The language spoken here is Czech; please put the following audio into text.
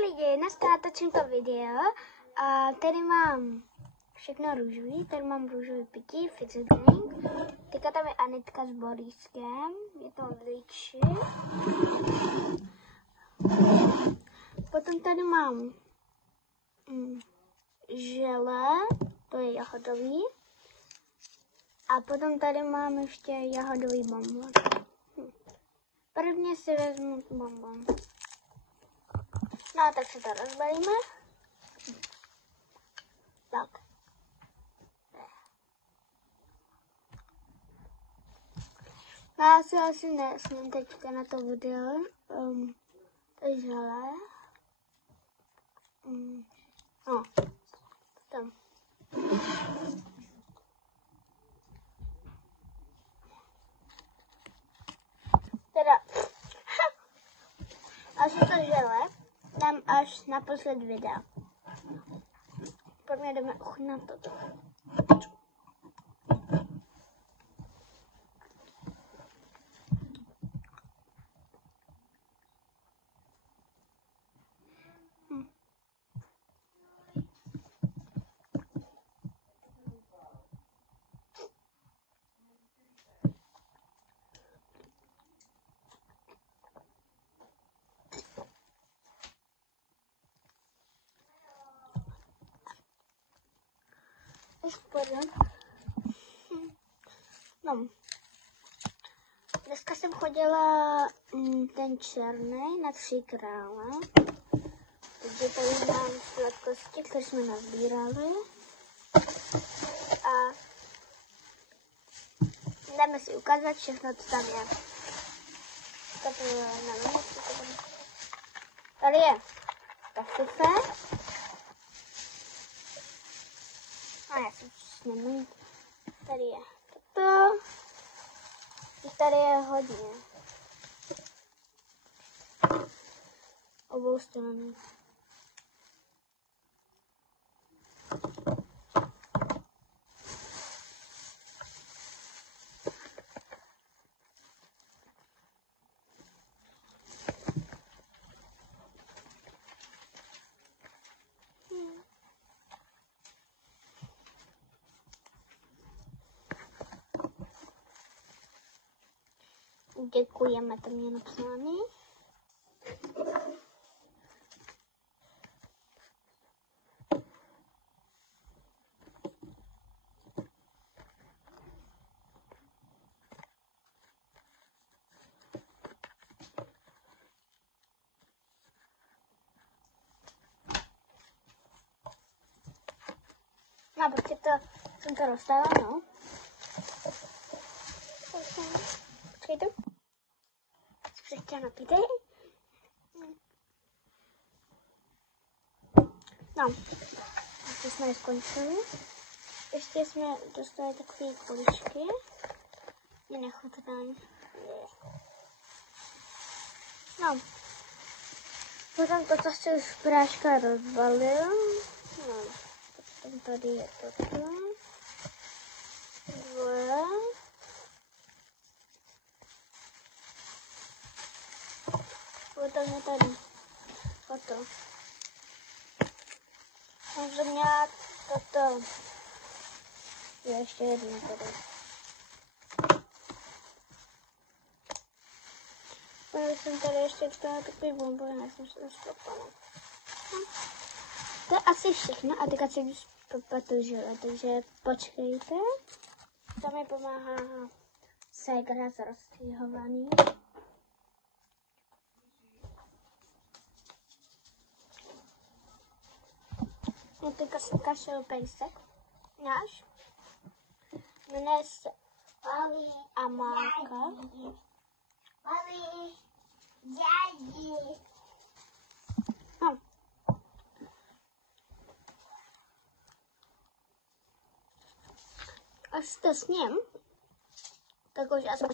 lidi, dneska natočím to video a tady mám všechno růžový, tady mám růžový pití, fizzy drink. Teďka tam je Anitka s Boriskem, je to liči. Potom tady mám žele, to je jahodový. A potom tady mám ještě jahodový bonbon. Prvně si vezmu bonbon. No, tak se to rozbalíme. Tak. No, já si asi nesmím teďka na to video. To je želé. No, tam. Teda, asi to žele dám až naposled videa. Pojďme jdeme ochutnat toto. No. Dneska jsem chodila ten černý na 3 krále. Takže tady mám sladkosti, které jsme nazbírali. A jdeme si ukázat všechno, co tam je. Tady je kafe. A já jsem sněmu. Tady je toto. Tady je hodně. Obou strany. Děkujeme, to mě napsaný. No, protože jsem to rozstala, no. Počkejte. Se chtěla napít. No, ještě jsme neskončili. Ještě jsme dostali takové kuličky. Mě nechutnají. No, potom toto se už práška rozbalil. No, potom tady je toto. Potom je tady toto. Můžu mět toto. Je ještě jedno tady. Když jsem tady ještě dostala takový bonbon, já jsem se to stopala. To je asi všechno a teďka si popatu žele, takže počkejte. To mi pomáhá ségra z rozstřihovaný. No, teďka se kašel pejsek náš. Jmenuje se Amálka. No. Až to sním, tak už asi